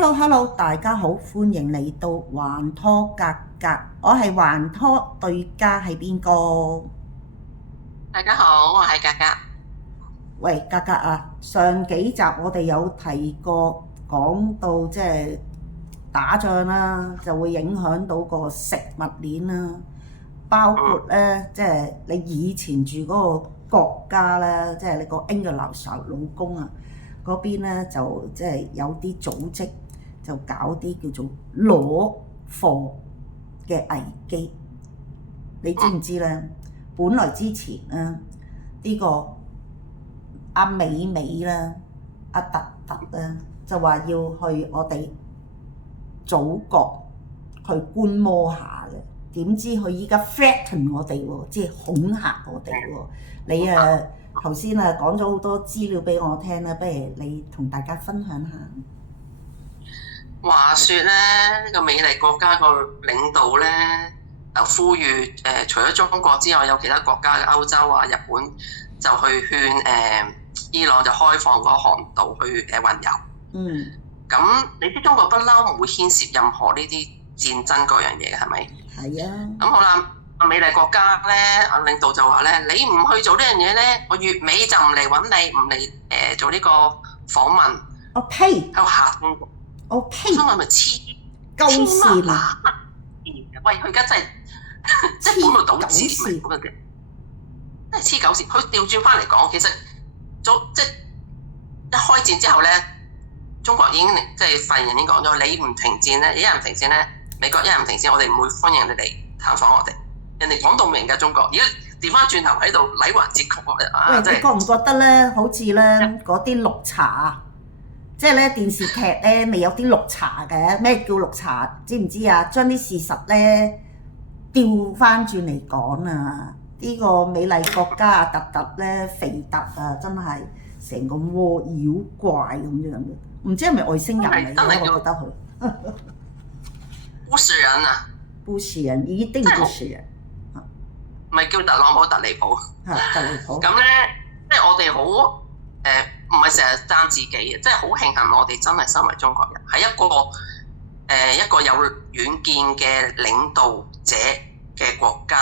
Hello，大家好，歡迎嚟到環拖格格，我係環拖對家係邊個？大家好，我係格格。喂，格格啊，上幾集我哋有提過，講到即係打仗啦，就會影響到個食物鏈啦，包括咧即係你以前住嗰個國家咧，即係你個 English 老公啊嗰邊咧就即係有啲組織就搞啲叫做攞貨嘅危機，你知唔知咧？本來之前咧呢個阿美啦、阿特啦，就話要去我哋祖國去觀摩下嘅，點知佢依家 threaten 我哋喎，即係恐嚇我哋喎。你頭先講咗好多資料俾我聽啦，不如你同大家分享下。話說咧，呢個美麗國家個領導咧就呼籲除咗中國之外，有其他國家嘅歐洲啊、日本就去勸伊朗就開放個航道去運油。咁你知中國不嬲唔會牽涉任何呢啲戰爭嗰樣嘢嘅，係咪？係啊。咁好啦，美麗國家咧，領導就話咧，你唔去做呢樣嘢咧，我月尾就唔嚟揾你，唔嚟做呢個訪問。我呸！喺度嚇中國。我呸！中國咪黐鳩線啊！喂，佢而家真係即係本末倒置咁樣嘅，真係黐狗線。佢調轉翻嚟講，其實即係一開戰之後咧，中國已經即係發言人已經講咗，你唔停戰咧，一人唔停戰咧，美國一人唔停戰，我哋唔會歡迎你哋探訪我哋。人哋講到明㗎，中國而家調翻轉頭喺度禮還節曲啊！喂，你覺唔覺得咧？好似咧嗰啲綠茶啊，即係咧電視劇咧，咪有啲綠茶嘅？咩叫綠茶？知唔知啊？將啲事實咧調翻轉嚟講啊！呢個美麗國家啊，特咧肥特啊，真係成個魔妖怪咁樣嘅，唔知係咪外星人嚟嘅？我覺得佢不是人啊！不是人，一定不是人。唔係叫特朗普特離譜，特離譜。咁咧，即係我哋好唔係成日讚自己嘅，即係好慶幸我哋真係身為中國人，係一個有遠見嘅領導者嘅國家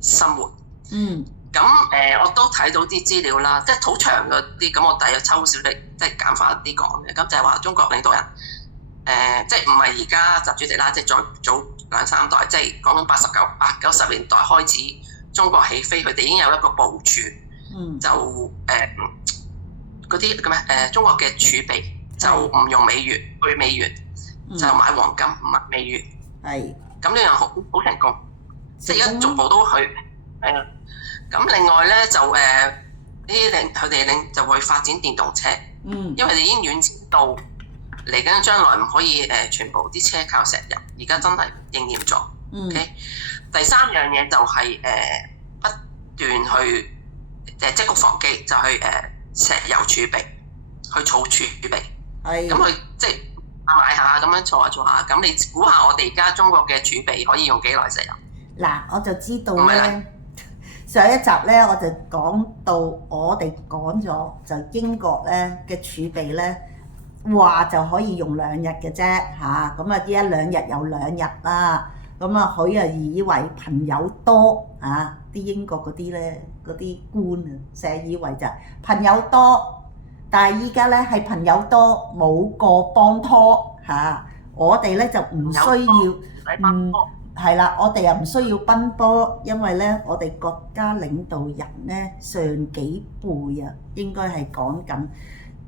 生活。咁我都睇到啲資料啦，即係好長嗰啲，咁我大約抽少啲，即係簡化啲講嘅。咁就係話中國領導人即係唔係而家習主席啦，即係再早兩三代，即係講緊八九十年代開始，中國起飛，佢哋已經有一個部署，就嗰啲中國嘅儲備就唔用美元，去美元就買黃金，唔買美元。係。咁呢樣好成功，即係而家逐步都去。咁另外咧就佢哋就會發展電動車，因為佢哋已經遠知道嚟緊將來唔可以全部啲車靠石油，而家真係應驗咗。Okay? 第三樣嘢就係不斷去積谷防饑，就去石油儲備，去儲儲備。咁佢即係買下咁樣做下，咁你估下我哋而家中國嘅儲備可以用幾耐石油？嗱，我就知道咧。上一集咧我就講到，我哋講咗就英國咧嘅儲備咧話就可以用2日嘅啫嚇，咁啊呢一兩日有2日啦，咁啊佢啊以為朋友多啊，啲英國嗰啲咧嗰啲官啊，成日以為就係朋友多，但係依家咧係朋友多冇個幫拖嚇，我哋咧就唔需要係啦，我哋又唔需要奔波，因為咧我哋國家領導人咧上幾輩啊，應該係講緊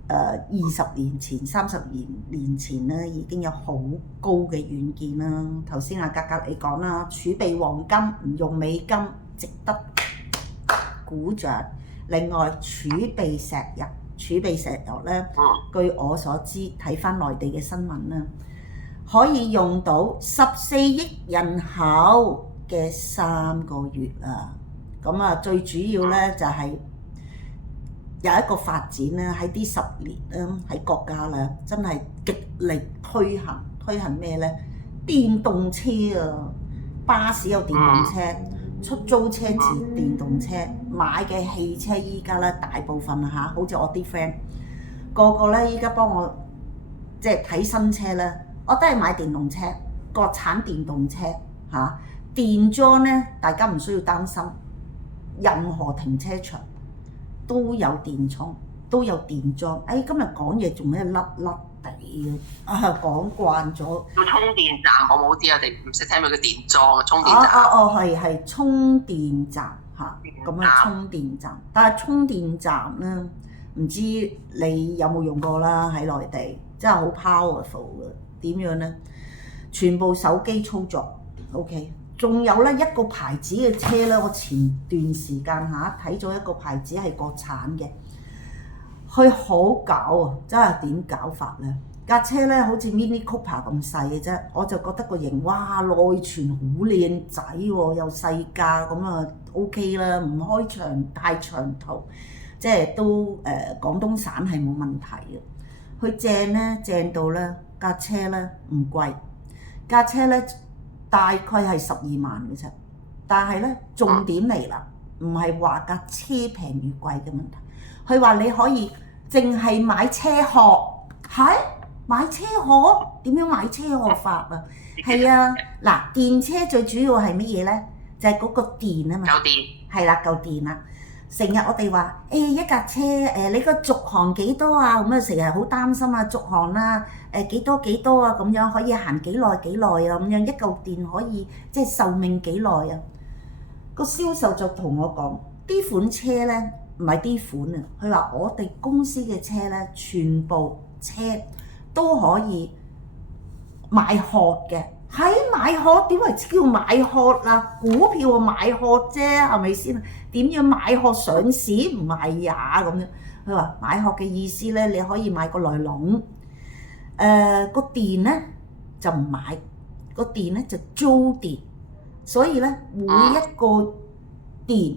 20年前、30年前咧已經有好高嘅遠見啦。頭先阿格格你講啦，儲備黃金唔用美金，值得鼓掌。另外儲備石油咧，據我所知睇翻內地嘅新聞啦，可以用到14億人口嘅3個月啊！咁啊，最主要咧就係有一個發展咧，喺呢10年咧喺國家咧真係極力推行咩咧？電動車啊，巴士有電動車，出租車自電動車，買嘅汽車依家咧大部分嚇，好似我啲 friend 個個咧依家幫我即係睇新車咧，我都係買電動車，國產電動車嚇。電裝咧，大家唔需要擔心，任何停車場都有電充，都有電裝。今日講嘢仲咩甩甩地嘅？講慣咗。叫充電站，我冇啲我哋唔識聽佢嘅電裝充電站。係充電站嚇，咁啊充電站。但係充電站咧，唔知你有冇用過啦？喺內地真係好 powerful 嘅。點樣咧？全部手機操作 ，OK。仲有咧一個牌子嘅車咧，我前段時間睇咗一個牌子係國產嘅，佢好搞啊！真係點搞法咧？架車咧好似 Mini Cooper 咁細嘅啫，我就覺得個型哇內存好靚仔喎，又細架咁啊 OK 啦，唔開太長途，即係都廣東省係冇問題嘅。佢正咧正到咧架車咧唔貴，架車咧大概係12萬嘅啫，但係咧重點嚟啦，唔係話架車平與貴嘅問題，佢話你可以淨係買車殼，係買車殼，點樣買車殼法啊？係啊，嗱電車最主要係乜嘢咧？就係嗰個電啊嘛，夠電係啦，夠電啦。成日我哋話一架車你個續航幾多啊？咁啊成日好擔心啊續航啦幾多啊咁樣可以行幾耐啊咁樣一嚿電可以即係壽命幾耐啊？個銷售就同我講啲款車咧唔係啲款啊，佢話我哋公司嘅車咧全部車都可以買殼嘅。喺買殼點為之叫買殼啊？股票啊買殼啫，係咪先？點樣買殼上市唔係呀咁樣？佢話買殼嘅意思咧，你可以買個內籠，個電咧就唔買，個電咧就租電，所以咧每一個電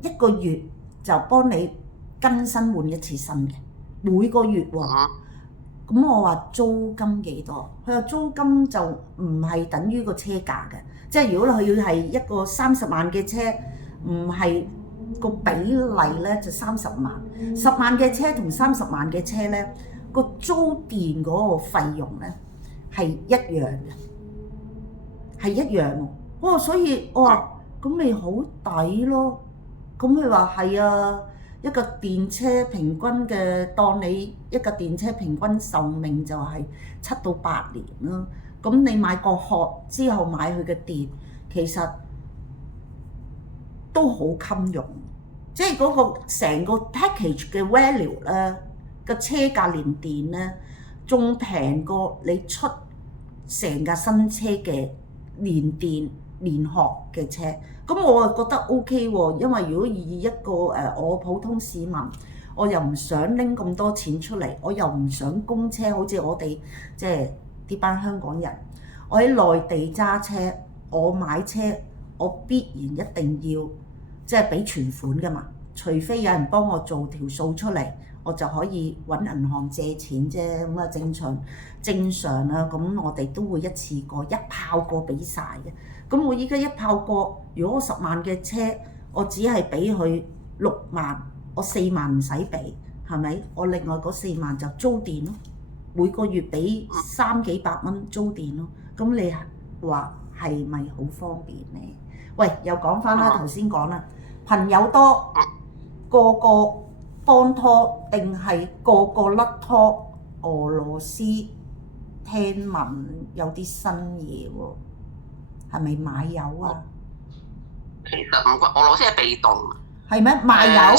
一個月就幫你更新換一次新嘅，每個月喎。咁我話租金幾多？佢話租金就唔係等於個車價嘅，即係如果佢要係一個30萬嘅車，唔係個比例咧就30萬，10萬嘅車同30萬嘅車咧個租電嗰個費用咧係一樣嘅，係一樣喎。所以我話咁咪好抵咯。咁佢話係啊。一個電車平均嘅，當你一個電車平均壽命就係7到8年啦。咁你買個殼之後買佢嘅電，其實都好襟用，即係嗰個成個 package 嘅 value 咧，個車價連電咧，仲平過你出成架新車嘅連電連殼嘅車。咁我啊覺得 OK 喎，因為如果以一個我普通市民，我又唔想拎咁多錢出嚟，我又唔想供車，好似我哋即係呢班香港人，我喺內地揸車，我買車我必然一定要即係俾存款㗎嘛，除非有人幫我做條數出嚟，我就可以揾銀行借錢啫。咁啊正常啊，咁我哋都會一次過一炮過俾晒嘅。咁我依家一炮過，如果我10萬嘅車，我只係俾佢6萬，我4萬唔使俾，係咪？我另外嗰4萬就租電咯，每個月俾300幾蚊租電咯。咁你話係咪好方便呢？喂，又講翻啦，頭先講啦，朋友多，個個幫拖定係個個甩拖？俄羅斯聽聞有啲新嘢喎。係咪買油啊？其實唔關，俄羅斯係被動。係咩？賣油？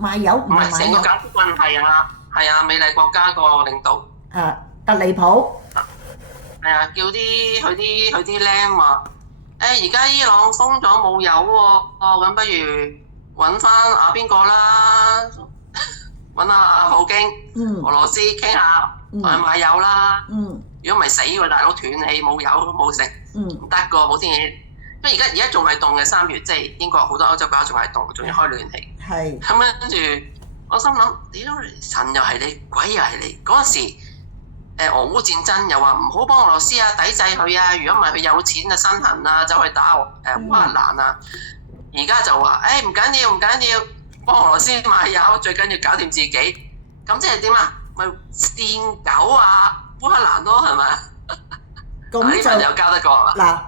賣油唔係成個解放軍係啊，美麗國家個領導。特里普。係啊，叫佢啲僆話，而家伊朗封咗冇油喎，咁不如揾翻邊個啦？揾阿普京，俄羅斯傾下，同佢買油啦。如果唔係死喎，大佬斷氣冇油都冇食。唔得個冇天氣，因為而家仲係凍嘅3月，即係英國好多歐洲國家仲係凍，仲要開暖氣。係。咁跟住我心諗，屌神又係你，鬼又係你。嗰陣時俄烏戰爭又話唔好幫俄羅斯啊，抵制佢啊，如果唔係佢有錢啊身痕啊，走去打烏克蘭啊。而家就話唔緊要，幫俄羅斯買油，最緊要搞掂自己。咁即係點啊？咪癲狗啊！烏克蘭咯，係咪？咁就朋友交得過係嘛？嗱，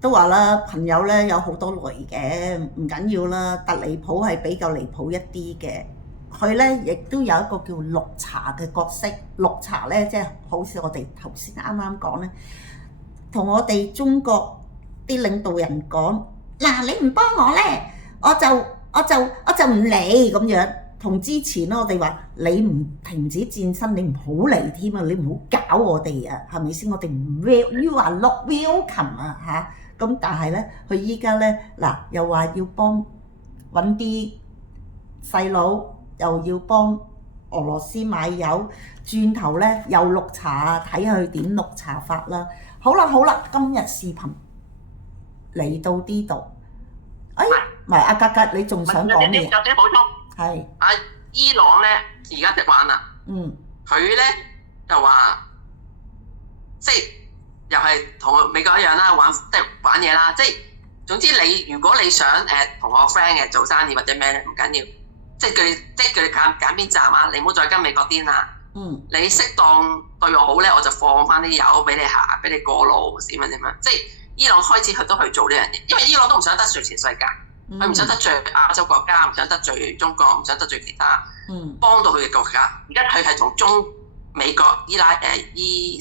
都話啦，朋友咧有好多類嘅，唔緊要啦。特離譜係比較離譜一啲嘅，佢咧亦都有一個叫綠茶嘅角色。綠茶咧即係好似我哋頭先啱啱講咧，同我哋中國啲領導人講，嗱，你唔幫我咧，我就唔嚟咁樣。同之前咧，我哋話你唔停止戰爭，你唔好嚟添啊！你唔好搞我哋啊，係咪先？我哋唔 you are not welcome 啊嚇！咁但係咧，佢依家咧嗱，又話要幫揾啲細佬，又要幫俄羅斯買油，轉頭咧又綠茶啊，睇下佢點綠茶法啦。好啦，今日視頻嚟到呢度，唔係阿格格，你仲想講咩？有啲補充。係伊朗咧而家識玩啦，佢咧就話即係又係同美國一樣啦，玩嘢啦，即係總之你如果你想同我 friend 嘅做生意或者咩咧唔緊要，即係佢哋揀邊站啊，你唔好再跟美國癲啦。你適當對我好咧，我就放翻啲油俾你行，俾你過路點樣，即係伊朗開始佢都去做呢樣嘢，因為伊朗都唔想得罪全世界。佢唔想得罪亞洲國家，唔想得罪中國，唔想得罪其他，幫到佢嘅國家。而家佢係同美國、以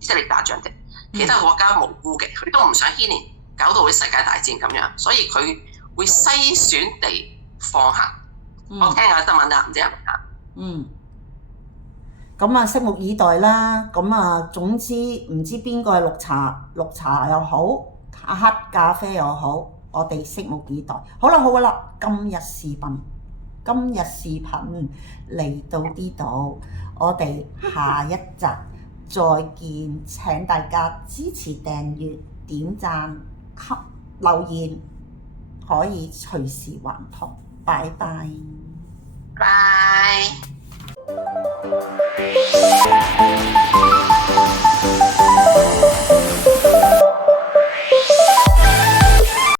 色列打仗嘅，其他國家無辜嘅，佢都唔想牽連，搞到會世界大戰咁樣，所以佢會篩選地放行。我聽下新聞啦，唔知係咪啊？咁啊，拭目以待啦。咁啊，總之唔知邊個係綠茶又好，黑咖啡又好。我哋拭目以待。好啦，今日視頻嚟到呢度，我哋下一集再見。請大家支持訂閱、點讚、留言，可以隨時還同。拜拜。